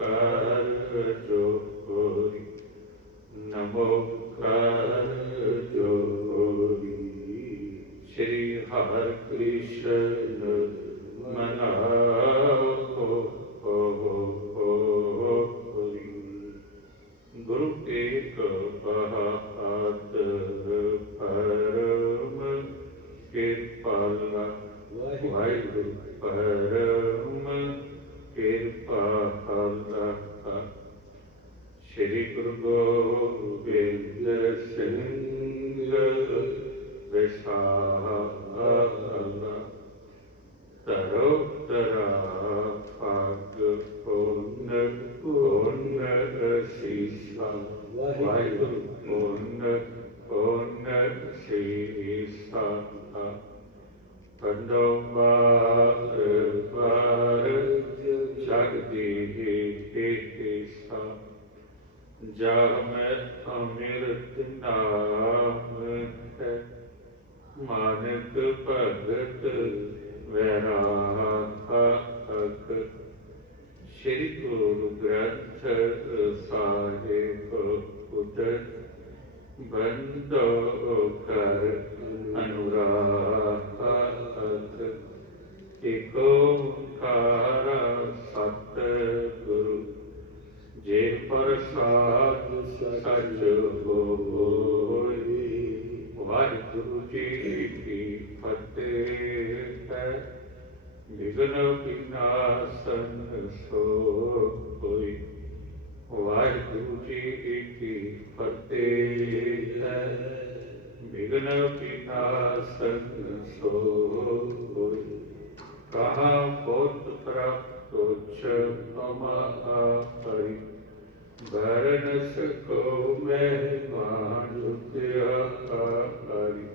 ਨਮੋ ਕਰ ਜੋਰੀ ਨਮੋ ਗੁਰੂ ਗ੍ਰੰਥ ਸਾਹਿਬ ਉਦਰ ਬੰਦੋ ਕਰ ਅਨੁਰਾਗ ਏਕ ਓੰਕਾਰ ਸਤ ਗੁਰੂ ਜੇ ਪ੍ਰਸਾਦ ਸਚ ਹੋਈ ਵਾਹਿਗੁਰੂ ਜੀ ਕੀ ਫਤਿਹ ਹੈ। ਵਿਗਨ ਵਿਨਾਸ਼ਨ ਸੋ ਵਾਹਿਗੁਰੂ ਜੀ ਕੀ ਫਤਿਹ। ਹੈ ਵਿਨਾਸ਼ਨ ਸੋ ਕਹਾ ਬੋਧ ਪ੍ਰਭ ਅਮਾ ਹਰੀ ਬਰਨ ਸਕੋ ਮੈਂ ਮਾਨੁਤਿਆ ਹਰੀ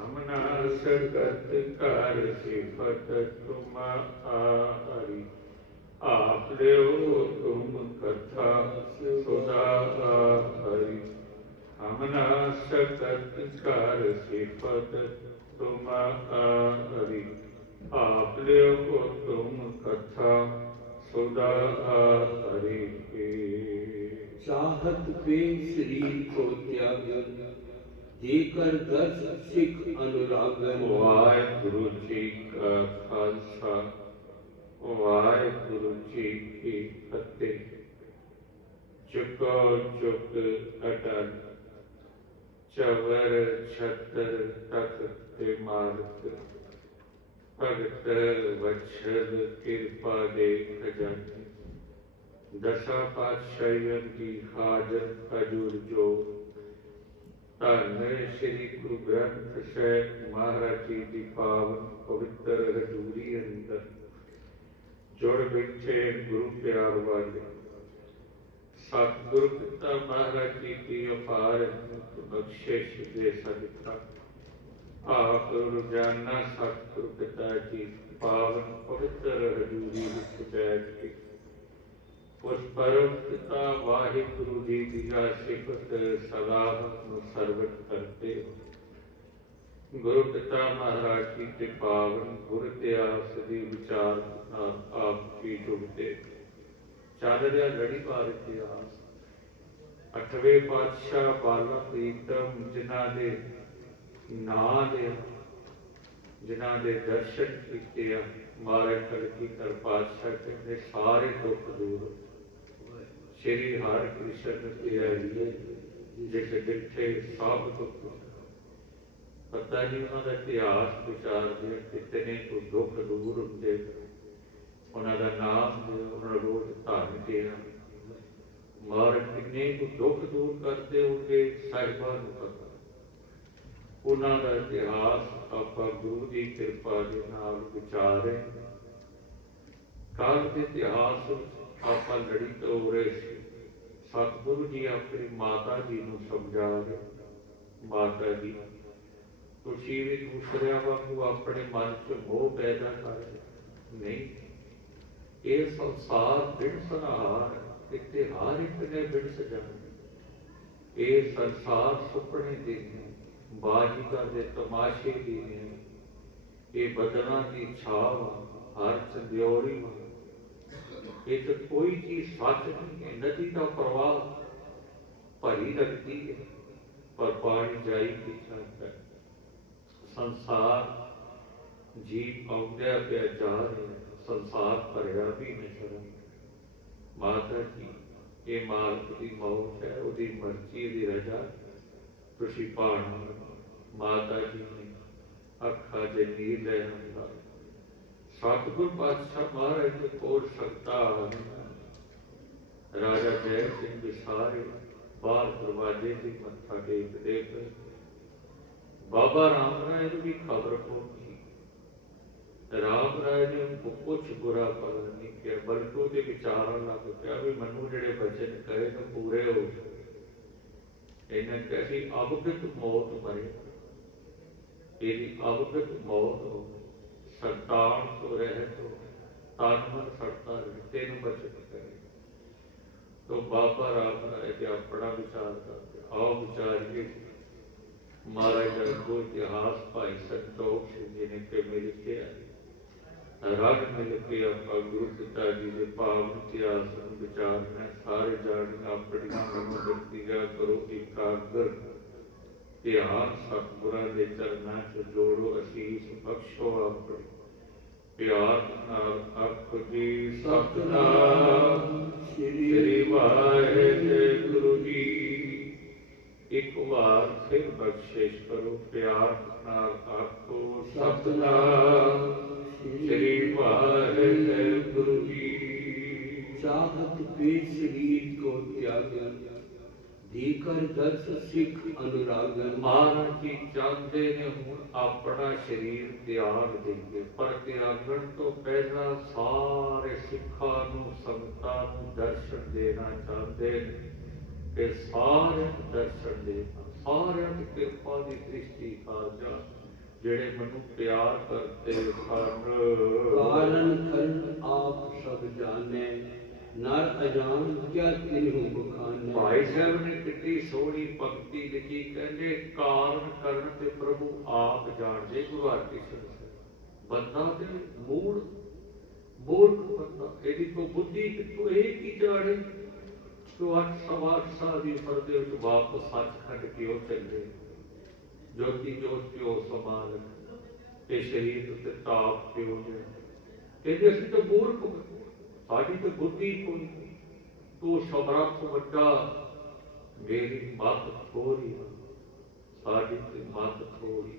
ਹਮਨਾ ਸਕਤ ਕਰ ਸਿਫਤ ਤੁਮਾ ਹਰੀ ਆਪ ਲਿਓ ਤੁਮ ਕਥਾ ਸੁਦਾ ਹਰੀ ਹਮਨਾ ਸਕਤ ਕਰ ਸਿਫਤ ਤੁਮਾ ਹਰੀ ਆਪ ਲਿਓ ਤੁਮ ਕਥਾ ਸੁਦਾ ਹਰੀ ਚਾਹਤ ਪੇ ਸਰੀਰ ਕੋ ਤਿਆਗਨ ਜੇਕਰ ਦਰਸ ਸਿੱਖ ਅਨੁਰਾਗਨ ਵਾਹਿਗੁਰੂ ਜੀ ਕਾ ਖਾਲਸਾ ਵਾਹਿਗੁਰੂ ਜੀ ਕੀ ਫਤਿਹ ਚੁਕੋ ਚੁਕ ਅਟਲ ਚਵਰ ਛਤਰ ਤਖਤ ਤੇ ਮਾਰਕ ਭਗਤ ਵਛਲ ਕਿਰਪਾ ਦੇ ਖਜ਼ਾਨੇ ਦਸਾਂ ਪਾਤਸ਼ਾਹੀਆਂ ਦੀ ਹਾਜ਼ਰ ਹਜੂਰ ਜੋ ਧੰਨ ਸ੍ਰੀ ਗੁਰੂ ਗ੍ਰੰਥ ਸਾਹਿਬ ਮਹਾਰਾਜ ਜੀ ਦੀ ਪਾਵਨ ਪਵਿੱਤਰ ਹਜ਼ੂਰੀ ਅੰਦਰ ਜੁੜ ਬੈਠੇ ਗੁਰੂ ਪਿਆਰ ਵਾਲੇ ਸਤਿਗੁਰੂ ਪਿਤਾ ਮਹਾਰਾਜ ਜੀ ਦੀ ਅਪਾਰ ਬਖਸ਼ਿਸ਼ ਦੇ ਸਦਕਾ ਆਪ ਰੋਜ਼ਾਨਾ ਸਤਿਗੁਰੂ ਪਿਤਾ ਜੀ ਪਾਵਨ ਪਵਿੱਤਰ ਹਜ਼ੂਰੀ ਵਿੱਚ ਬੈਠ ਕੇ ਉਸ ਪਰਮ ਪਿਤਾ ਵਾਹਿਗੁਰੂ ਜੀ ਦੀ ਸਿਫਤ ਸਦਾ ਨੂੰ ਸਰਵਟ ਕਰਤੇ ਗੁਰੂ ਪਿਤਾ ਮਹਾਰਾਜ ਜੀ ਦੇ ਪਾਵਨ ਗੁਰ ਇਤਿਹਾਸ ਦੀ ਵਿਚਾਰ ਨਾਲ ਆਪ ਕੀ ਜੁੜਦੇ ਚੱਲ ਲੜੀ ਭਾਰ ਇਤਿਹਾਸ ਅਠਵੇਂ ਪਾਤਸ਼ਾਹ ਬਾਲਾ ਪ੍ਰੀਤਮ, ਜਿਨ੍ਹਾਂ ਦੇ ਨਾਂ ਦੇ, ਜਿਨ੍ਹਾਂ ਦੇ ਦਰਸ਼ਨ ਕੀਤੇ ਆ ਮਾਰੇ ਕਲਕੀ ਕਰ ਪਾਤਸ਼ਾਹ ਕਹਿੰਦੇ, ਸਾਰੇ ਦੁੱਖ ਦੂਰ ਸ਼੍ਰੀ ਹਰਿ ਕ੍ਰਿਸ਼ਨ ਧਿਆਈਏ ਜਿਸ ਡਿਠੇ ਸਭ ਦੁੱਖ ਪਤਾ ਨਹੀਂ ਉਹਨਾਂ ਦਾ ਇਤਿਹਾਸ ਵਿਚਾਰਦੇ ਕਿਤਨੇ ਕੋ ਦੁੱਖ ਦੂਰ ਹੁੰਦੇ ਉਹਨਾਂ ਦਾ ਨਾਮ ਉਹਨਾਂ ਨੂੰ ਰੋਜ਼ ਧੰਨ ਕੇ ਮਾਰ ਕਿੰਨੇ ਕੋ ਦੁੱਖ ਦੂਰ ਕਰਦੇ ਹੋਗੇ ਸਾਹਿਬਾਂ ਨੂੰ ਪਤਾ। ਉਹਨਾਂ ਦਾ ਇਤਿਹਾਸ ਆਪਾਂ ਗੁਰੂ ਦੀ ਕਿਰਪਾ ਦੇ ਨਾਲ ਵਿਚਾਰੇ ਕਾਲ ਦੇ ਇਤਿਹਾਸ ਆਪਾਂ ਲੜੀ ਤੋਂ ਰਹੇ ਸਤਿਗੁਰੂ ਜੀ ਆਪਣੀ ਮਾਤਾ ਜੀ ਨੂੰ ਸਮਝਾ ਰਹੇ ਮਾਤਾ ਜੀ, ਤੁਸੀਂ ਵੀ ਦੂਸਰਿਆਂ ਵਾਂਗੂ ਆਪਣੇ ਮਨ 'ਚ ਮੋਹ ਪੈਦਾ ਕਰ ਨਹੀਂ ਇਹ ਸੰਸਾਰ ਬਿਨ ਇੱਥੇ ਹਰ ਇੱਕ ਨੇ ਬਿਨ ਸਜਾਣਾ। ਇਹ ਸੰਸਾਰ ਸੁਪਨੇ ਦੇ ਨੇ ਬਾਜੀਗਰ ਦੇ ਤਮਾਸ਼ੇ ਦੀ ਨੇ। ਇਹ ਬਦਲਾਂ ਦੀ ਛਾਵ ਹਰ ਚੰਦਿਓਰੀ ਇਹ ਤਾਂ ਕੋਈ ਚੀਜ਼ ਸੱਚ ਨਹੀਂ ਹੈ, ਨਦੀ ਦਾ ਪ੍ਰਵਾਹ ਭਰੀ ਲੱਗਦੀ ਹੈ, ਪਰ ਪਾਣੀ ਜਾਈ ਨਹੀਂ ਸਕਦਾ ਸੰਸਾਰ ਜੀਵ ਆਉਂਦਿਆ ਪਿਆ ਜਾ ਰਿਹਾ ਸੰਸਾਰ ਭਰਿਆ ਵੀ ਨਜ਼ਰ ਮਾਤਾ ਜੀ, ਇਹ ਮਾਲਕ ਦੀ ਮੌਤ ਹੈ, ਉਹਦੀ ਮਰਜ਼ੀ ਦੀ ਰਜ਼ਾ। ਤੁਸੀਂ ਪਾਣਾ ਮਾਤਾ ਜੀ ਨੇ ਅੱਖਾਂ ਦੇ ਨੀਰ ਲੈ ਹੁੰਦਾ ਸਤਿਗੁਰ ਪਾਤਸ਼ਾਹ ਮਹਾਰਾਜ ਦੇ ਕੋਲ ਸਕਤਾ ਰਾਜਾ ਜੈ ਸਿੰਘ ਵਿਸਾਰੇ ਬਾਹਰ ਦਰਵਾਜ਼ੇ ਤੇ ਮੱਥਾ ਟੇਕਦੇ ਬਾਬਾ ਰਾਮ ਰਾਏ ਨੂੰ ਵੀ ਖਬਰ ਪਹੁੰਚੀ। ਰਾਮ ਰਾਏ ਨੇ ਕੁਝ ਬੁਰਾ ਪਰ ਨਹੀਂ ਕਿਹਾ ਬਲਕਿ ਉਹਦੇ ਵਿਚਾਰਨ ਲੱਗ ਪਿਆ ਵੀ ਮੈਨੂੰ ਜਿਹੜੇ ਬਚਨ ਕਹੇ ਨੇ ਪੂਰੇ ਹੋ ਜਾਣ ਇਹਨੇ ਕਿਹਾ ਸੀ ਅਬਗਤ ਮੌਤ ਮਰੇ। ਇਹਦੀ ਅਬਗਤ ਮੌਤ ਹੋ ਸੰਤਾਨ ਤੋਂ ਰਹਿਤ ਹੋ ਤਨ ਮਨ ਸੜਤਾ ਰਹੇ ਤੈਨੂੰ ਬਚਨ ਕਰੇ ਤੋ ਬਾਬਾ ਰਾਮ ਰਾਏ ਤੇ ਆਪਣਾ ਵਿਚਾਰ ਕਰਦੇ। ਆਓ ਵਿਚਾਰੀਏ, ਮਹਾਰਾਜ ਦਾ ਕੋ ਇਤਿਹਾਸ ਭਾਈ ਸੰਤੋਖ ਸਿੰਘ ਜੀ ਨੇ ਕਿ ਮਿਲ ਕੇ ਰਗ ਮਿਲ ਕੇ ਆਪਾਂ ਗੁਰੂ ਪਿਤਾ ਜੀ ਦੇ ਪਾਵਨ ਇਤਿਹਾਸ ਨੂੰ ਵਿਚਾਰਨਾ ਸਾਰੇ ਜਾਣੀਆਂ ਆਪਣੀਆਂ ਮਨੋਦਰਤੀਆਂ ਕਰੋ, ਇਕਾਗਰ ਧਿਆਨ ਸਤਿਗੁਰਾਂ ਦੇ ਚਰਨਾਂ 'ਚ ਜੋੜੋ, ਅਸੀਸ ਬਖਸ਼ੋ ਆਪਣੇ। ਪਿਆਰ ਨਾਲ ਆਖੋ ਜੀ, ਸਤਨਾਮ ਸ੍ਰੀ ਵਾਹਿਗੁਰੂ ਜੀ। ਇੱਕ ਵਾਰ ਫਿਰ ਬਖਸ਼ਿਸ਼ ਕਰੋ, ਪਿਆਰ ਨਾਲ ਆਖੋ, ਸਤਨਾਮ چاہت بے شریر کو تیاگر دی کر درس سکھ انراغر مہاراجی چاہتے ہیں اپنا شریر تیار دیں گے پر تیاگر تو پہلا سارے سکھانوں سمتان درشن دینا چاہتے ہیں کہ سارے درشن دینا سارے ان کے پانی درشتی کا جاہتے ہیں ਜਿਹੜੇ ਮੈਨੂੰ ਪਿਆਰ ਕਰਤੇ ਹਨ। ਕਾਰਨ ਕਰਨ ਆਪ ਸਭ ਜਾਣੇ ਨਰ ਅਜਾਨ ਕਿਆ ਤਿਨਹੂ ਬਖਾਨੇ। ਭਾਈ ਸਾਹਿਬ ਨੇ ਕਿੱਡੀ ਸੋਹਣੀ ਪੰਕਤੀ ਲਿਖੀ ਕਹਿੰਦੇ ਕਾਰਨ ਕਰਨ ਤੇ ਪ੍ਰਭੂ ਆਪ ਜਾਣਦੇ ਗੁਰੂ ਹਰਿਕ੍ਰਿਸ਼ਨ ਬੰਦਾ ਤੇ ਮੂੜ ਮੂਰਖ ਬੰਦਾ ਇਹਦੀ ਕੋ ਬੁੱਧੀ ਕਿਤੋਂ ਇਹ ਕੀ ਜਾਣੇ? ਜੋ ਅੱਠ ਸਵਾ ਅੱਠ ਸਾਲ ਦੀ ਉਮਰ ਦੇ ਵਿੱਚ ਵਾਪਸ ਸੱਚ ਖੱਡ ਕੇ ਉਹ ਚੱਲੇ? ਜੋ ਕਿ ਜੋ ਪਿਓ ਸਮਾਨ ਤੇ ਸ਼ਰੀਰ ਉੱਤੇ ਤਾਪ ਪਿਓ ਜੇ ਅਸੀਂ ਤਾਂ ਮੂਰਖ ਸਾਡੀ ਤਾਂ ਬੁੱਧੀ ਕੋਈ ਤੂੰ ਸ਼ਬਰਾਂ ਤੋਂ ਵੱਡਾ ਮੇਰੀ ਮੱਤ ਥੋੜੀ ਸਾਡੀ ਤੇ ਮੱਤ ਥੋੜੀ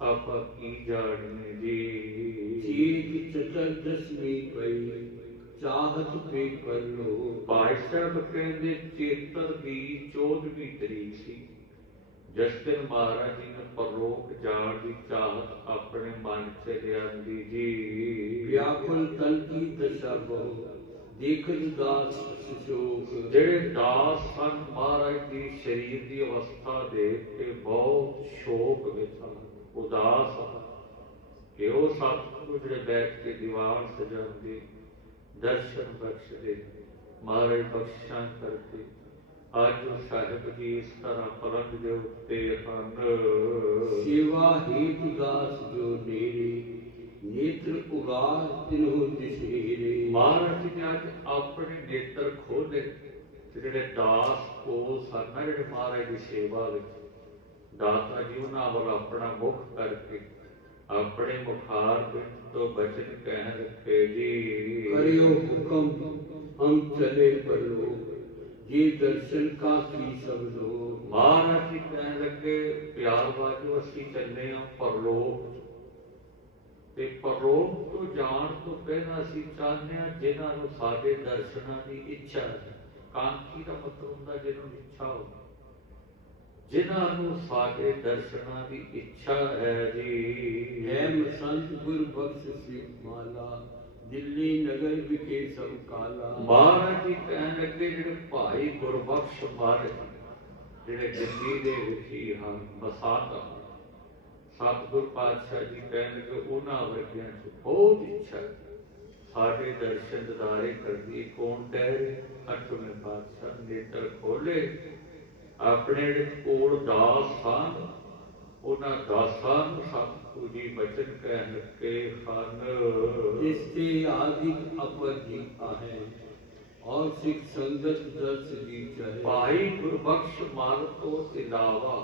ਆਪਾ ਕੀ ਜਾਣਨੇ ਜੀ? ਜੀ ਕੀ ਚਚਲ ਦਸਵੀਂ ਪਈ ਚਾਹਤ ਪੇ ਕਰ ਲੋ ਪਾਸ਼ਾ ਕਹਿੰਦੇ ਚੇਤਰ ਦੀ 14ਵੀਂ ਤਰੀਕ ਸੀ। ਜਸ਼ਤੇ ਮਹਾਰਾਜ ਜੀ ਨੇ ਪਰਲੋਕ ਜਾਣ ਦੀ ਚਾਹਤ ਆਪਣੇ ਮਨ ਚ ਲਿਆਂਦੀ ਜੀ। ਵਿਆਕੁਲ ਤਨ ਕੀ ਦਸ਼ਾ ਬਹੁ ਦੇਖਜ ਦਾਸ ਸੁਜੋਗ। ਜਿਹੜੇ ਦਾਸ ਸਨ ਮਹਾਰਾਜ ਦੀ ਸਰੀਰ ਦੀ ਅਵਸਥਾ ਦੇਖ ਕੇ ਬਹੁਤ ਸ਼ੋਕ ਵਿੱਚ ਉਦਾਸ ਕਿ ਉਹ ਸਤਿਗੁਰੂ ਜਿਹੜੇ ਬੈਠ ਕੇ ਦੀਵਾਨ ਸਜਾਉਂਦੇ ਦਰਸ਼ਨ ਬਖਸ਼ਦੇ ਮਹਾਰਾਜ ਬਖਸ਼ਾਂ ਕਰਕੇ ਆਤਮ ਸਾਹਿਬ ਜੀ ਇਸ ਤਰ੍ਹਾਂ ਪਲਟ ਦੇ ਉੱਤੇ ਹਨ ਸੇਵਾ ਹੇਤ ਦਾਸ ਜੋ ਨੇਰੇ ਨੇਤਰ ਉਗਾਸ ਤਿਨਹੁ ਦਿਸੇਰੇ। ਮਹਾਰਾਜ ਜੀ ਆਪਣੇ ਨੇਤਰ ਖੋਲੇ ਜਿਹੜੇ ਦਾਸ ਕੋ ਸਾਨਾ ਜਿਹੜੇ ਮਹਾਰਾਜ ਦੀ ਸੇਵਾ ਵਿੱਚ ਦਾਤਾ ਜੀ ਉਹਨਾਂ ਵੱਲ ਆਪਣਾ ਮੁਖ ਕਰਕੇ ਆਪਣੇ ਮੁਖਾਰ ਤੋਂ ਬਚਨ ਕਹਿ ਰੱਖੇ ਜੀ। ਕਰਿਓ ਹੁਕਮ ਹਮ ਚਲੇ ਪਰਲੋਕ। ਇਹ ਦਰਸ਼ਨ ਕਾ ਕੀ ਸਬਦ ਹੋ ਮਹਾਰਾਜ ਜੀ ਕਹਿਣ ਲੱਗੇ ਪਿਆਰ ਵਾਜੋ ਅਸੀਂ ਚੱਲੇ ਆ ਪਰਲੋਕ ਤੇ। ਪਰਲੋਕ ਤੋਂ ਜਾਣ ਤੋਂ ਪਹਿਲਾਂ ਅਸੀਂ ਚਾਹੁੰਦੇ ਆ ਜਿਨ੍ਹਾਂ ਨੂੰ ਸਾਡੇ ਦਰਸ਼ਨਾਂ ਦੀ ਇੱਛਾ ਕਾਂਖੀ ਦਾ ਮਤਲਬ ਹੁੰਦਾ ਜਿਹਨੂੰ ਇੱਛਾ ਹੋਵੇ ਜਿਨ੍ਹਾਂ ਨੂੰ ਸਾਡੇ ਦਰਸ਼ਨਾਂ ਦੀ ਇੱਛਾ ਹੈ ਜੀ। ਹੈ ਮਸੰਤ ਗੁਰੂ ਬਖਸ਼ ਸਿੰਘ ਮਾਲਾ। ਦਿੱਲੀ ਨਗਰ ਵਿਖੇ ਸਭ ਕਾਲਾ। ਮਹਾਰਾਜ ਜੀ ਕਹਿਣ ਲੱਗੇ, ਜਿਹੜੇ ਭਾਈ ਗੁਰਬਖਸ਼ ਮਾਰੇ ਜਿਹੜੇ ਦਿੱਲੀ ਦੇ ਵਿੱਚ ਹੀ ਹਨ, ਬਸਾਤ ਹਨ ਸਤਿਗੁਰ ਪਾਤਸ਼ਾਹ ਜੀ ਕਹਿਣ ਲੱਗੇ, ਉਹਨਾਂ ਵਰਗਿਆਂ ਚ ਬਹੁਤ ਇੱਛਾ ਸਾਡੇ ਦਰਸ਼ਨ ਦਾਰੇ ਕਰਦੀ ਕੌਣ ਟਹਿਰੇ ਅਠਵੇਂ ਪਾਤਸ਼ਾਹ, ਨੇਤਰ ਖੋਲੇ। ਆਪਣੇ ਕੋਲ ਦਾਸ ਹਨ, ਉਹਨਾਂ ਦਾਸਾਂ ਨੂੰ ਸਭ ਪੂਰੀ ਬਚਨ ਕਹਿ ਕੇ ਫਨ ਇਸ ਤੇ ਆਦਿਕ ਅਪਰ ਜੀਤਾ ਹੈ ਔਰ ਸਿੱਖ ਸੰਗਤ ਦਰਸ ਦੀ ਚਾਹੇ ਭਾਈ ਗੁਰਬਖਸ਼ ਮਾਨ ਤੋਂ ਇਲਾਵਾ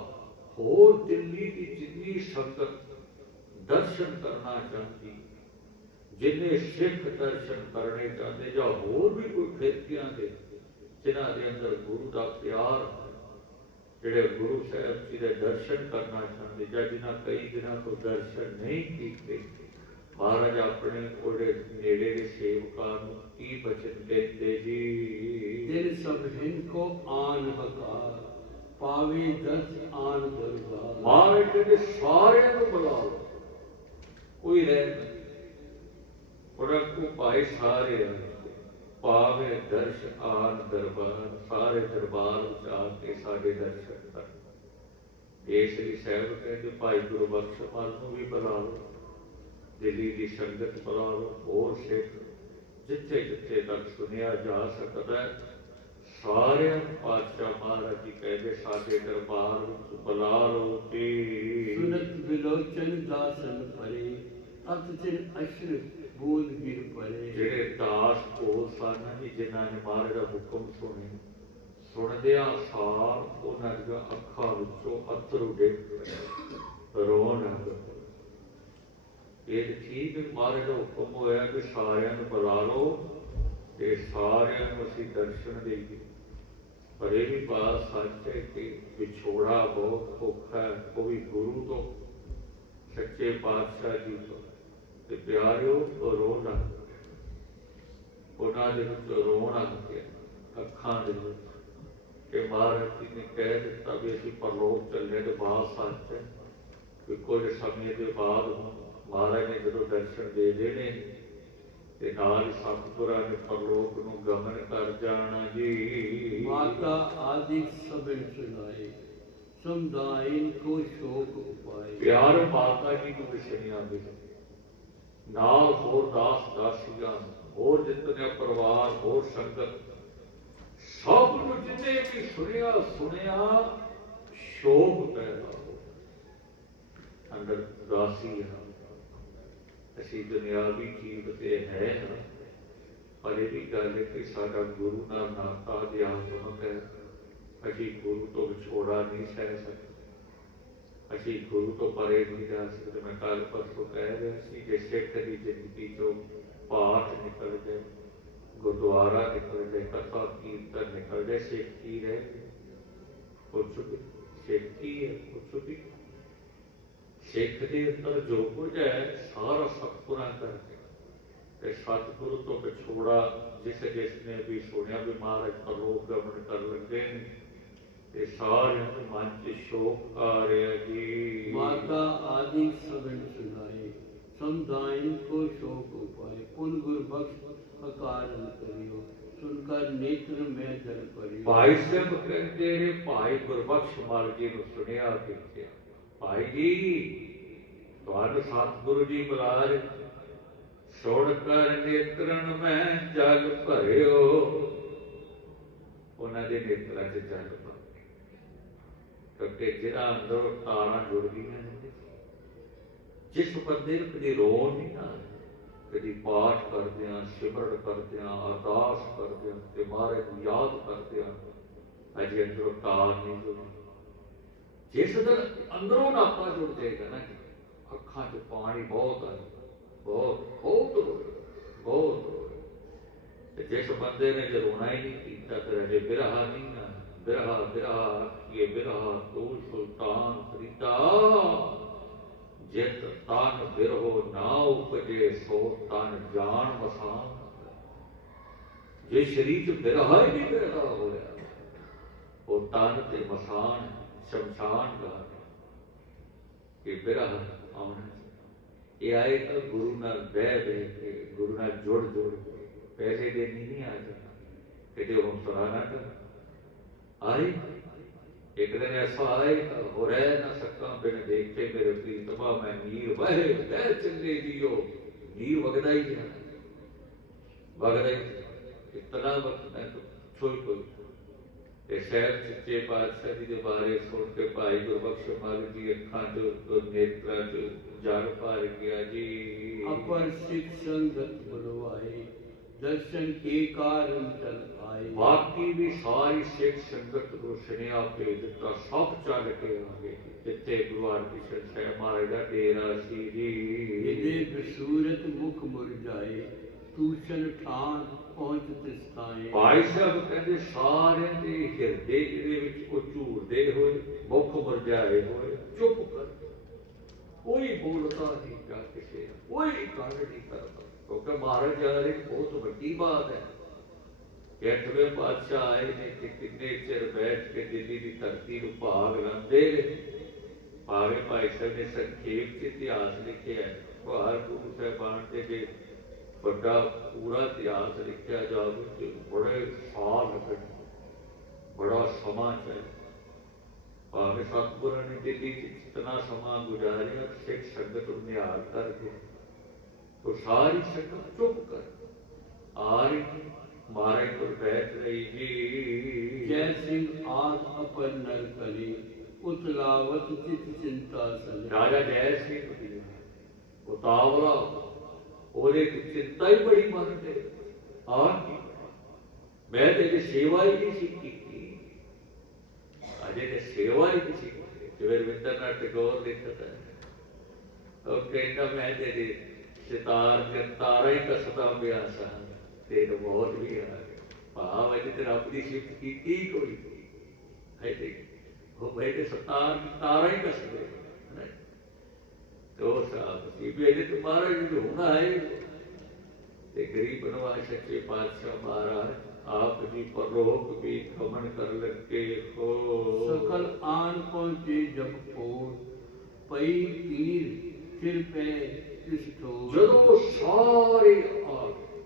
ਹੋਰ ਦਿੱਲੀ ਦੀ ਜਿੰਨੀ ਸੰਗਤ ਦਰਸ਼ਨ ਕਰਨਾ ਚਾਹਦੀ ਜਿਨੇ ਸਿੱਖ ਦਰਸ਼ਨ ਕਰਨੇ ਚਾਹਦੇ ਜਾਂ ਹੋਰ ਵੀ ਕੋਈ ਖੇਤੀਆਂ ਦੇ ਜਿਨ੍ਹਾਂ ਦੇ ਅੰਦਰ ਗੁਰੂ ਦਾ ਪਿਆਰ ਜਿਹੜੇ ਗੁਰੂ ਸਾਹਿਬ ਜੀ ਦੇ ਦਰਸ਼ਨ ਕਰਨਾ ਚਾਹੁੰਦੇ ਜਾਂ ਜਿਨ੍ਹਾਂ ਕਈ ਦਿਨਾਂ ਤੋਂ ਦਰਸ਼ਨ ਨਹੀਂ ਕੀਤੇ ਮਹਾਰਾਜ ਆਪਣੇ ਉਹਦੇ ਨੇੜੇ ਦੇ ਸੇਵਕਾਂ ਨੂੰ ਕੀ ਬਚਨ ਦਿੰਦੇ ਜੀ? ਦਿਲ ਸਭ ਹਿੰ ਕੋ ਆਨ ਹਕਾਰ ਪਾਵੇ ਦਰਸ ਆਨ ਦਰਗਾਹ ਮਹਾਰਾਜ ਦੇ ਸਾਰਿਆਂ ਨੂੰ ਬੁਲਾਓ। ਕੋਈ ਰਹਿ ਉਹਨਾਂ ਕੋ ਭਾਈ ਸਾਰੇ ਪਾਵੇ ਦਰਸ਼ ਆਦ ਦਰਬਾਰ, ਸਾਰੇ ਦਰਬਾਰ ਉਚਾ ਕੇ ਸਾਡੇ ਦਰਸ਼ਨ ਕਰ ਇਹ ਸ੍ਰੀ ਸਾਹਿਬ ਕਹਿੰਦੇ, ਭਾਈ ਗੁਰੂ ਬਖਸ਼ ਮਨ ਨੂੰ ਵੀ ਬੁਲਾਓ, ਦਿੱਲੀ ਦੀ ਸੰਗਤ ਬੁਲਾਓ, ਹੋਰ ਸਿੱਖ ਜਿੱਥੇ ਜਿੱਥੇ ਤੱਕ ਸੁਨਿਆ ਜਾ ਸਕਦਾ ਸਾਰਿਆਂ ਪਾਤਸ਼ਾਹ ਮਹਾਰਾਜ ਜੀ ਕਹਿੰਦੇ, ਸਾਡੇ ਦਰਬਾਰ ਵਿੱਚ ਬੁਲਾ ਲਓ ਤੇ ਸੁਨਤ ਬਿਲੋਚਨ ਦਾਸਨ ਪਰੇ ਅਤ ਸਿਰ ਅਸ਼ਰ ਬੋਲ ਗਿਰ ਪਏ। ਜਿਹੜੇ ਦਾਸ ਉਹ ਸਨ ਜਿਨ੍ਹਾਂ ਨੇ ਮਹਾਰਾਜ ਦਾ ਹੁਕਮ ਸੁਣੇ, ਸੁਣਦਿਆਂ ਸਾਰ ਉਹਨਾਂ ਦੀਆਂ ਅੱਖਾਂ ਵਿੱਚੋਂ ਅਥਰੂ ਡਿੱਗ ਰੋਣ ਲੱਗ ਪਏ। ਇਹ ਠੀਕ ਮਹਾਰਾਜ ਦਾ ਹੁਕਮ ਹੋਇਆ ਕਿ ਸਾਰਿਆਂ ਨੂੰ ਬੁਲਾ ਲਓ ਤੇ ਸਾਰਿਆਂ ਨੂੰ ਅਸੀਂ ਦਰਸ਼ਨ ਦੇਈਏ। ਪਰ ਇਹ ਵੀ ਬਾਤ ਸੱਚ ਕਿ ਵਿਛੋੜਾ ਬਹੁਤ ਔਖਾ ਹੈ ਗੁਰੂ ਤੋਂ, ਸੱਚੇ ਪਾਤਸ਼ਾਹ ਜੀ ਤੋਂ। ਤੇ ਪਿਆਰਿਓ ਰੋ ਨਾ ਉਹਨਾਂ ਦੇ ਵਿੱਚ ਰੋਣਾ ਕਿਹਾ ਅੱਖਾਂ ਦੇ ਵਿੱਚ ਕਿ ਮਹਾਰਾਜ ਜੀ ਨੇ ਕਹਿ ਦਿੱਤਾ ਵੀ ਅਸੀਂ ਪਰਲੋਕ ਚੱਲਣੇ ਦੇ ਬਾਅਦ ਸੱਚ ਕਿ ਕੁਝ ਸਮੇਂ ਦੇ ਬਾਅਦ ਮਹਾਰਾਜ ਨੇ ਜਦੋਂ ਦਰਸ਼ਨ ਦੇ ਦੇਣੇ ਤੇ ਨਾਲ ਸਤਪੁਰਾ ਨੇ ਪਰਲੋਕ ਨੂੰ ਗਮਨ ਕਰ ਜਾਣਾ ਜੀ। ਮਾਤਾ ਆਦਿਕ ਸਭੇ ਸੁਣਾਏ ਸਮਦਾਇਨ ਕੋ ਸ਼ੋਕ ਉਪਾਏ। ਪਿਆਰ ਮਾਤਾ ਜੀ ਨੂੰ ਵਿਸ਼ਿਆਂ ਦੇ ਨਾਲ ਹੋਰ ਦਾਸ ਦਾਸੀਆਂ, ਹੋਰ ਜਿਤਨੇ ਪਰਿਵਾਰ, ਹੋਰ ਸੰਗਤ। ਸਭ ਨੂੰ ਜਿੰਨੇ ਵੀ ਸੁਣਿਆ ਸੁਣਿਆ, ਸ਼ੋਕ ਪੈਦਾ ਹੋ ਅੰਦਰ ਦਾਸੀ ਹੈ ਅਸੀਂ ਦੁਨਿਆਵੀ ਜੀਵ ਤੇ ਹੈ ਨਾ ਪਰ ਇਹ ਵੀ ਗੱਲ ਹੈ ਕਿ ਸਾਡਾ ਗੁਰੂ ਨਾਲ ਨਾਤਾ ਅਧਿਆਤਮਕ ਹੈ। ਅਸੀਂ ਗੁਰੂ ਤੋਂ ਵਿਛੋੜਾ ਨਹੀਂ ਸਹਿ ਸਕਦੇ। ਅਸੀਂ ਗੁਰੂ ਤੋਂ ਪਰੇ ਨਹੀਂ ਜਾ ਸਕਦੇ। ਮੈਂ ਕੱਲ ਪਰਸੋਂ ਕਹਿ ਰਿਹਾ ਸੀ ਕਿ ਸਿੱਖ ਦੀ ਜ਼ਿੰਦਗੀ ਚੋਂ ਪਾਠ ਨਿਕਲ ਜਾਏ, ਗੁਰਦੁਆਰਾ ਨਿਕਲ ਜਾਏ, ਕਥਾ ਕੀਰਤਨ ਨਿਕਲ ਜਾਏ, ਸਿੱਖ ਕੀ ਰਹਿ ਗਏ? ਵੀ ਸਿੱਖ ਕੀ ਹੈ? ਕੁਛ ਵੀ ਸਿੱਖ ਦੇ ਅੰਦਰ ਜੋ ਕੁਝ ਹੈ, ਸਾਰਾ ਸਤਿਗੁਰਾਂ ਕਰਕੇ। ਤੇ ਸਤਿਗੁਰੂ ਤੋਂ ਵਿਛੋੜਾ ਜਿਸ ਜਿਸ ਨੇ ਵੀ ਸੁਣਿਆ ਵੀ ਮਹਾਰਾਜ ਪਰਲੋਕ ਗਮਨ ਕਰ ਲੱਗੇ ਨੇ ਇਹ ਸਾਰਿਆਂ ਦੇ ਮਨ 'ਚ ਸ਼ੋਕ ਆ ਰਿਹਾ ਜੀ। ਮਾਤਾ ਆਦਿ ਸਭਨ ਸੁਣਾਏ ਸਮਦਾਇਨ ਕੋ ਸ਼ੋਕ ਉਪਾਏ ਪੁਨ ਗੁਰ ਬਖਸ਼ ਅਕਾਰ ਕਰਿਓ ਸੁਨ ਕਰ ਨੇਤਰ ਮੈਂ ਦਰ ਪਰਿਓ ਭਾਈ ਸਿੰਘ ਕਹਿੰਦੇ ਨੇ ਭਾਈ ਗੁਰਬਖਸ਼ ਮਾਲ ਜੀ ਨੂੰ ਸੁਣਿਆ ਕਿਹਾ ਭਾਈ ਜੀ ਤੁਹਾਨੂੰ ਸਤਿਗੁਰੂ ਜੀ ਬੁਲਾਰ ਛੋੜ ਕਰ ਨੇਤਰਨ ਮੈਂ ਜਗ ਭਰਿਓ। ਉਹਨਾਂ ਦੇ ਨੇਤਰਾਂ 'ਚ ਜਗ ਭਰ ਅੰਦਰੋਂ ਤਾਰਾਂ ਜੁੜ ਗਈਆਂ ਨੇ ਜਿਸ ਬੰਦੇ ਨੂੰ ਕਦੀ ਰੋਣ ਨਹੀਂ ਆ ਕਦੀ ਪਾਠ ਕਰਦਿਆਂ ਸਿਮਰਨ ਕਰਦਿਆਂ ਅਰਦਾਸ ਕਰਦੇ ਤੇ ਮਹਾਰਾਜ ਨੂੰ ਯਾਦ ਕਰਦੇ ਅਜੇ ਅੰਦਰੋਂ ਤਾਰ ਨਹੀਂ ਜੁੜੀ ਜਿਸ ਦਿਨ ਅੰਦਰੋਂ ਨਾਪਾ ਜੁੜ ਜਾਏਗਾ ਨਾ ਅੱਖਾਂ 'ਚ ਪਾਣੀ ਬਹੁਤ ਆ ਬਹੁਤ ਬਹੁਤ ਰੋਏ, ਬਹੁਤ ਰੋਏ। ਜਿਸ ਬੰਦੇ ਨੇ ਜੇ ਰੋਣਾ ਹੀ ਨਹੀਂ ਕੀਤਾ ਫਿਰ ਅਜੇ ਬਿਰਹਾ ਨਹੀਂ ਆ ਬਿਰਹਾ ਬਿਰਹਾ ਇਹ ਬਿਰਹਾ ਤੂੰ ਸੁਲਤਾਨ ਫਰੀਦਾ ਜਿਤ ਤਨ ਬਿਰਹੋ ਨਾ ਉਪਜੇ ਸੋ ਤਨ ਜਾਣ ਮਸਾਨ ਜੇ ਸਰੀਰ ਚ ਬਿਰਹਾ ਹੀ ਨਹੀਂ ਪੈਦਾ ਹੋਇਆ, ਉਹ ਤਨ ਤੇ ਮਸਾਨ ਸ਼ਮਸ਼ਾਨ ਦਾ ਇਹ ਬਿਰਹਾ ਆਉਣਾ ਇਹ ਆਏ ਤਾਂ ਗੁਰੂ ਨਾਲ ਬਹਿ ਬਹਿ ਕੇ, ਗੁਰੂ ਨਾਲ ਜੁੜ ਜੁੜ ਕੇ, ਪੈਸੇ ਦੇ ਨਹੀਂ ਆ ਜਾਣਾ। ਕਿਤੇ ਹੁਣ ਸੁਣਾਣਾ ਤਾਂ ਆਏ ਇੱਕ ਦਿਨ ਐਸਾ ਆਏ ਤਾਂ ਹੋ ਰਹਿ ਨਾ ਸਕਾਂ ਬਿਨ ਦੇਖੇ ਮੇਰੇ ਪ੍ਰੀਤਮਾ ਰੋਕਾ ਮੈਂ ਨੀਰ ਵਹਿ ਲੈ ਚੱਲੇ ਜੀਓ ਨੀਰ ਵਗਦਾ ਹੀ ਜਾਣਾ ਵਗਦਾ ਹੀ ਇਤਨਾ ਵਕਤ ਮੈਂ ਤਾਂ ਛੋਈ ਕੋਈ ਇਹ ਸ਼ਹਿਰ ਸੱਚੇ ਪਾਤਸ਼ਾਹ ਜੀ ਦੇ ਬਾਰੇ ਸੁਣ ਕੇ ਭਾਈ ਗੁਰਬਖਸ਼ ਮਾਲ ਜੀ ਅੱਖਾਂ ਤੋਂ ਤੋਂ ਨੇਤਰਾਂ ਤੋਂ ਜਲ ਭਰ ਗਿਆ ਜੀ अपर सिख संगत बुलवाए ਦਰਸ਼ਨ ਕੇ ਕਾਰਨ ਚਲ ਆਏ। ਬਾਕੀ ਵੀ ਸਾਰੀ ਸਿੱਖ ਸੰਗਤ ਨੂੰ ਸੁਨੇਹਾ ਭੇਜ ਦਿੱਤਾ ਸਭ ਚੱਲ ਕੇ ਆਗੇ ਜਿੱਥੇ ਗੁਰੂ ਅਰਜਨ ਸਾਹਿਬ ਮਹਾਰਾਜ ਦਾ ਡੇਰਾ ਸੀ ਜੀ। ਇਹਦੇ ਬਸੂਰਤ ਮੁਖ ਮੁਰਝਾਏ ਤੂਸ਼ਨ ਠਾਨ ਪਹੁੰਚ ਤਿਸ ਥਾਏ। ਭਾਈ ਸਾਹਿਬ ਕਹਿੰਦੇ ਸਾਰੇ ਦੇ ਹਿਰਦੇ ਜਿਹਦੇ ਵਿੱਚ ਉਹ ਝੂਰਦੇ ਹੋਏ ਮੁਖ ਮੁਰਝਾਏ ਹੋਏ। ਚੁੱਪ ਕਰ। ਕੋਈ ਬੋਲਦਾ ਨਹੀਂ ਜਾਂ ਕਿਸੇ ਕੋਈ ਗੱਲ ਨਹੀਂ ਕਰਦਾ। ਕਿਉਂਕਿ ਮਹਾਰਾਜ ਜੀ ਦੀ ਬਹੁਤ ਵੱਡੀ ਬਾਤ ਹੈ ਕਿ ਅੱਠਵੇਂ ਪਾਤਸ਼ਾਹ ਆਏ ਨੇ ਕਿ ਕਿੰਨੇ ਚਿਰ ਬੈਠ ਕੇ ਦਿੱਲੀ ਦੀ ਧਰਤੀ ਨੂੰ ਭਾਗ ਲਾਉਂਦੇ ਨੇ ਭਾਵੇਂ ਭਾਈ ਸਾਹਿਬ ਨੇ ਸੰਖੇਪ ਚ ਇਤਿਹਾਸ ਲਿਖਿਆ ਹੈ ਭਾਰ ਗੁਰੂ ਸਾਹਿਬਾਨ ਦੇ ਜੇ ਵੱਡਾ ਪੂਰਾ ਇਤਿਹਾਸ ਲਿਖਿਆ ਜਾਵੇ ਤੇ ਬੜੇ ਸਾਲ ਲੱਗਣ ਬੜਾ ਸਮਾਂ ਚਾਹੀਦਾ ਭਾਵੇਂ ਸਤਿਗੁਰਾਂ ਨੇ ਦਿੱਲੀ ਚ ਇਤਨਾ ਸਮਾਂ ਗੁਜ਼ਾਰਿਆ ਸਿੱਖ ਸੰਗਤ ਨੂੰ ਨਿਹਾਲ ਕਰਕੇ ਤੋ ਸਾਰੀ ਸੰਗਤ ਚੁੱਪ ਕਰ ਆ ਰਹੀ ਮਾਰੇ ਕੋਲ ਬੈਠ ਰਹੀ ਜੀ ਜੈ ਸਿੰਘ ਆਦ ਅਪਰ ਨਰ ਕਰੀ ਉਤਲਾਵਤ ਚਿਤ ਚਿੰਤਾ ਸਲੇ ਰਾਜਾ ਜੈ ਸਿੰਘ ਦੀ ਉਤਾਵਲਾ ਉਹਦੇ ਵਿੱਚ ਚਿੰਤਾ ਹੀ ਬੜੀ ਮੰਨਦੇ ਆ ਮੈਂ ਤੇ ਇਹਦੀ ਸੇਵਾ ਹੀ ਨਹੀਂ ਸੀ ਕੀਤੀ ਅਜੇ ਤੇ ਸੇਵਾ ਹੀ ਨਹੀਂ ਸੀ ਕੀਤੀ। ਜਿਵੇਂ ਰਵਿੰਦਰਨਾਥ ਟੈਗੋਰ ਲਿਖਦਾ ਸਿਤਾਰ ਤੇ ਹੀ ਕਸਦਾ ਪਿਆ ਸਾਂ ਬਹੁਤ ਵੀ ਆ ਭਾਵ ਅਜੇ ਤੇ ਰੱਬ ਦੀ ਸਿਫਤ ਕੀਤੀ ਕੋਈ ਹੈ ਤੇ ਉਹ ਬੈਠੇ ਸਤਾਰ ਤਾਰਾ ਹੀ ਕਸਦੇ ਤੋ ਸਾਬ ਸੀ ਵੀ ਇਹਦੇ ਤੇ ਮਹਾਰਾਜ ਜੀ ਹੋਣਾ ਹੈ ਤੇ ਗਰੀਬ ਨਵਾਜ ਸੱਚੇ ਪਾਤਸ਼ਾਹ ਮਹਾਰਾਜ, ਆਪ ਜੀ ਪਰਲੋਕ ਵੀ ਖਮਨ ਕਰ ਲੱਗੇ ਹੋ। ਸਕਲ ਆਨ ਪਹੁੰਚੇ ਜਗ ਪੋਰ ਪਈ ਪੀਰ ਫਿਰ ਪੈ ਤਿਸ ਠੋਰ ਜਦੋਂ ਸਾਰੇ ਆ ਗਏ,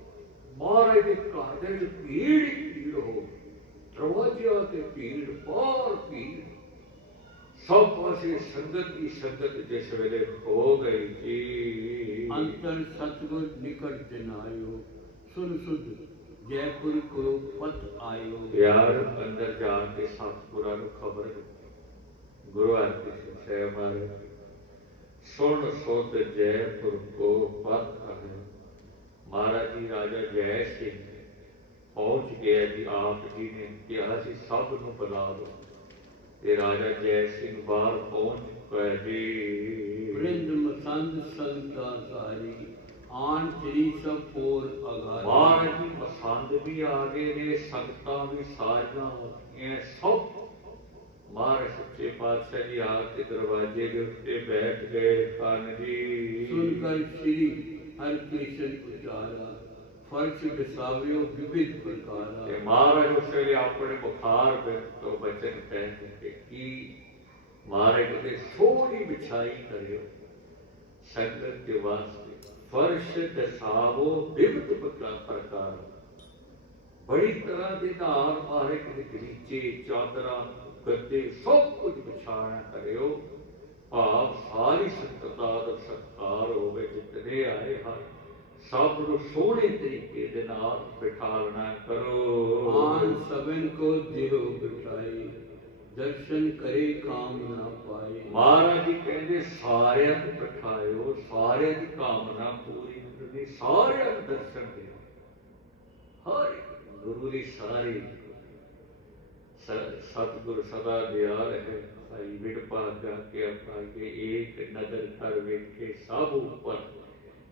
ਮਹਾਰਾਜ ਦੇ ਘਰ ਦੇ ਵਿੱਚ ਭੀੜ ਹੀ ਭੀੜ ਹੋ ਗਈ। ਦਰਵਾਜ਼ਿਆਂ ਤੇ ਭੀੜ ਬਾਹਰ ਭੀੜ। ਸਭ ਪਾਸੇ ਸੰਗਤ ਹੀ ਸੰਗਤ ਜਿਸ ਵੇਲੇ ਹੋ ਗਈ ਜੀ ਅੰਤਰ ਸਤਗੁਰ ਨਿਕਟ ਜਨਾਇਓ ਸੁਨ ਸੁਧ ਜੈਪੁਰ ਕੋ ਪਤ ਆਇਓ। ਯਾਰ ਅੰਦਰ ਜਾ ਕੇ ਸਤਿਗੁਰਾਂ ਨੂੰ ਖਬਰ ਗੁਰੂ ਹਰਕ੍ਰਿਸ਼ਨ ਸਾਹਿਬ ਮਹਾਰਾਜ ਸੁਣ ਸੁਧ ਜੈਪੁਰ ਕੋ ਪਤ ਆਇਓ ਮਹਾਰਾਜ ਜੀ ਰਾਜਾ ਜੈ ਸਿੰਘ ਪਹੁੰਚ ਗਿਆ ਜੀ ਆਪ ਜੀ ਨੇ ਕਿਹਾ ਸੀ ਸਭ ਨੂੰ ਬੁਲਾ ਲਓ। ਤੇ ਰਾਜਾ ਜੈ ਸਿੰਘ ਬਾਹਰ ਪਹੁੰਚ ਗਿਆ ਜੀ। ਵ੍ਰਿੰਦ ਮਸੰਦ ਸੰਤਾ ਸਾਰੀ ਆਨ ਤੇਰੀ ਸਭ ਪੋਰ ਅਗਾਰੀ ਮਹਾਰਾਜ ਜੀ ਪਸੰਦ ਵੀ ਆ ਗਏ ਨੇ ਸੰਗਤਾਂ ਵੀ ਸਾਰੀਆਂ ਇਹ ਸਭ ਮਹਾਰਾਜ ਸੱਚੇ ਪਾਤਸ਼ਾਹ ਜੀ ਆ ਕੇ ਦਰਵਾਜ਼ੇ ਦੇ ਉੱਤੇ ਬੈਠ ਗਏ ਹਨ ਜੀ। ਸੁਨ ਕਰ ਸ੍ਰੀ ਹਰਿ ਕ੍ਰਿਸ਼ਨ ਉਚਾਰਾ ਫਰਸ਼ ਵਿਸਾਵਿਓ ਵਿਵਿਧ ਤੇ ਪ੍ਰਕਾਰਾ ਮਹਾਰਾਜ ਉਸ ਵੇਲੇ ਆਪਣੇ ਬੁਖਾਰ ਵਿੱਚ ਤੋਂ ਬਚਨ ਕਹਿੰਦੇ ਕਿ ਕੀ ਮਹਾਰਾਜ ਦੇ ਸੋਹਣੀ ਵਿਛਾਈ ਕਰਿਓ। ਸੰਗਤ ਦੇ ਵਾਸਤੇ ਫਰਸ਼ ਦਸਾਵੋ ਵਿਵਿਧ ਪ੍ਰਕਾਰ ਪ੍ਰਕਾਰ। ਬੜੀ ਤਰ੍ਹਾਂ ਦੇ ਨਾਲ ਮਹਾਰਾਜ ਦੇ ਗਲੀਚੇ ਗੱਦੇ ਸਭ ਕੁਝ ਵਿਛਾਣਾ ਕਰਿਓ। ਭਾਵ ਸਾਰੀ ਸੰਗਤ ਦਾ ਸਤਿਕਾਰ ਹੋਵੇ ਜਿਤਨੇ ਆਏ ਹਨ। ਸਭ ਨੂੰ ਸੋਹਣੇ ਤਰੀਕੇ ਦੇ ਨਾਲ ਬਿਠਾਲਣਾ ਕਰੋ। ਆਨ ਸਭਨ ਕੋ ਦਿਓ ਬਿਠਾਈ ਦਰਸ਼ਨ ਕਰੇ ਕਾਮ ਨਾ ਪਾਏ ਮਹਾਰਾਜ ਜੀ ਕਹਿੰਦੇ ਸਾਰਿਆਂ ਨੂੰ ਬਿਠਾਇਓ ਸਾਰਿਆਂ ਦੀ ਕਾਮਨਾ ਪੂਰੀ ਕਰਨੀ ਸਾਰਿਆਂ ਨੂੰ ਦਰਸ਼ਨ ਦਿਓ। ਹਰ ਗੁਰੂ ਦੀ ਸਾਰੀ ਸ- ਸਤਿਗੁਰ ਸਦਾ ਦਿਆਲ ਹੈ। ਭਾਈ ਵਿੜ ਭਾਗਾ ਕੇ ਆਪਾਗੇ ਏਕ ਨਦਰ ਕਰ ਵੇਖੇ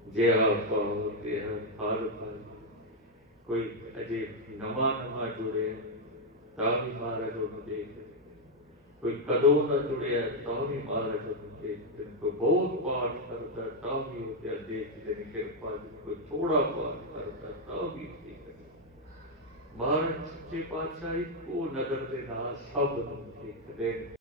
ਜਿਹਾ ਪਾਉ ਤਿਹ ਫਲ ਪਾਈ ਕੋਈ ਅਜੇ ਨਵਾਂ ਨਵਾਂ ਜੁੜਿਆ, ਤਾਂ ਵੀ ਮਹਾਰਾਜ ਉਹਨੂੰ ਦੇਖ। ਕੋਈ ਕਦੋਂ ਦਾ ਜੁੜਿਆ, ਤਾਂ ਵੀ ਮਹਾਰਾਜ ਉਹਨੂੰ ਦੇਖਦੇ ਕੋਈ ਬਹੁਤ ਪਾਠ ਕਰਦਾ, ਤਾਂ ਵੀ ਉਹ ਤੇ ਦੇਖਦੇ ਨੇ ਕਿਰਪਾ ਦੀ ਕੋਈ ਥੋੜਾ ਪਾਠ ਕਰਦਾ, ਤਾਂ ਵੀ ਮਹਾਰਾਜ ਸੱਚੇ ਪਾਤਸ਼ਾਹ ਇੱਕੋ ਨਜ਼ਰ ਦੇ ਨਾਲ ਸਭ ਨੂੰ ਦੇਖਦੇ ਨੇ